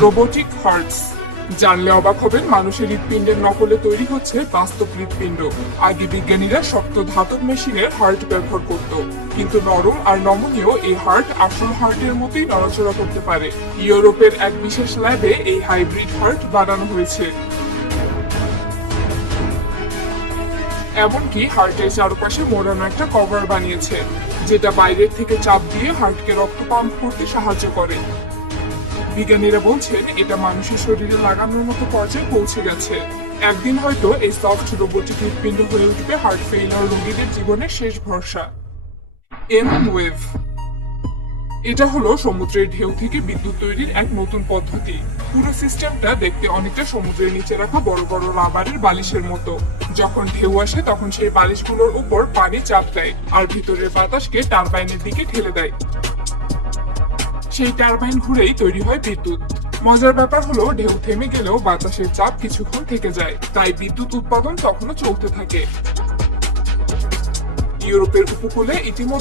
Robotic hertz. জানলে অবাক হবেন, মানুষের হৃৎপিণ্ডের নকলে তৈরি হচ্ছে বাস্তব হৃৎপিণ্ড। আগে বিজ্ঞানীরা শক্ত ধাতব মেশিনের হার্ট ব্যবহার করত, কিন্তু নরম আর নমনীয় এই হার্ট আসল হার্টের মতোই নড়াচড়া করতে পারে। ইউরোপের এক বিশেষ ল্যাবে এই হাইব্রিড হার্ট বানানো হয়েছে। এমনকি হার্টের চারপাশে মোড়ানো একটা কভার বানিয়েছে, যেটা বাইরের থেকে চাপ দিয়ে হার্টকে রক্ত পাম্প করতে সাহায্য করে। বিজ্ঞানীরা বলছেন এটা মানুষের শরীরে লাগানোর মতো পর্যায়ে পৌঁছে গেছে। একদিন হয়তো এই সফট রোবোটিক হৃৎপিণ্ড হয়ে উঠবে হার্ট ফেইলিওর রোগীদের জীবনের শেষ ভরসা। M wave. এটা হলো সমুদ্রের ঢেউ থেকে বিদ্যুৎ তৈরির এক নতুন পদ্ধতি। পুরো সিস্টেমটা দেখতে অনেকটা সমুদ্রের নিচে রাখা বড় বড় রাবারের বালিশের মতো। যখন ঢেউ আসে তখন সেই বালিশগুলোর উপর পানি চাপ দেয় আর ভিতরের বাতাসকে টারবাইনের দিকে ঠেলে দেয়। সেই টারবাইন ঘুরেই তৈরি হয় বিদ্যুৎ। মজার ব্যাপার হলো, ঢেউ থেমে গেলেও বাতাসের চাপ কিছুক্ষণ থেকে যায়, তাই বিদ্যুৎ উৎপাদন তখনও চলতে থাকে। ইউরোপের উপকূলে ইতিমধ্যে